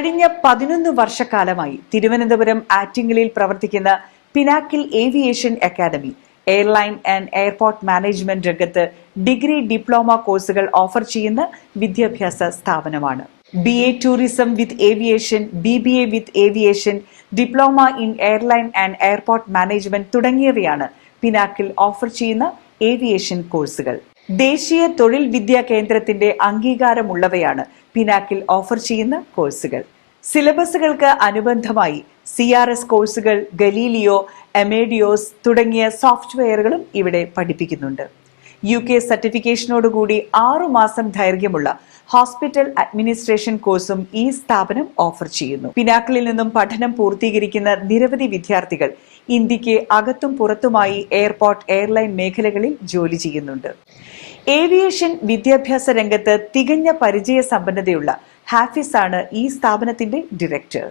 കഴിഞ്ഞ 11 വർഷക്കാലമായി തിരുവനന്തപുരം ആറ്റിങ്ങലിൽ പ്രവർത്തിക്കുന്ന Pinnacle aviation academy airline and airport management രംഗത്ത് ഡിഗ്രി ഡിപ്ലോമ കോഴ്സുകൾ ഓഫർ ചെയ്യുന്ന വിദ്യാഭ്യാസ സ്ഥാപനമാണ്. BA tourism with aviation, BBA with aviation, diploma in airline and airport management തുടങ്ങിയവയാണ് പിനാക്കിൾ ഓഫർ ചെയ്യുന്ന ഏവിയേഷൻ കോഴ്സുകൾ. ദേശീയ തൊഴിൽ വിദ്യാ കേന്ദ്രത്തിന്റെ അംഗീകാരമുള്ളവയാണ് പിനാക്കിൾ ഓഫർ ചെയ്യുന്ന കോഴ്സുകൾ. സിലബസുകൾക്ക് അനുബന്ധമായി CRS കോഴ്സുകൾ, ഗലീലിയോ, അമേഡിയോസ് തുടങ്ങിയ സോഫ്റ്റ്വെയറുകളും ഇവിടെ പഠിപ്പിക്കുന്നുണ്ട്. UK സർട്ടിഫിക്കേഷനോടുകൂടി 6 മാസം ദൈർഘ്യമുള്ള ഹോസ്പിറ്റൽ അഡ്മിനിസ്ട്രേഷൻ കോഴ്സും ഈ സ്ഥാപനം ഓഫർ ചെയ്യുന്നു. പിനാക്കിളിൽ നിന്നും പഠനം പൂർത്തീകരിക്കുന്ന നിരവധി വിദ്യാർത്ഥികൾ ഇന്ത്യക്ക് അകത്തും പുറത്തുമായി എയർപോർട്ട്, എയർലൈൻ മേഖലകളിൽ ജോലി ചെയ്യുന്നുണ്ട്. ഏവിയേഷൻ വിദ്യാഭ്യാസ രംഗത്ത് തികഞ്ഞ പരിചയ സമ്പന്നതയുള്ള ഹാഫിസ് ആണ് ഈ സ്ഥാപനത്തിന്റെ ഡയറക്ടർ.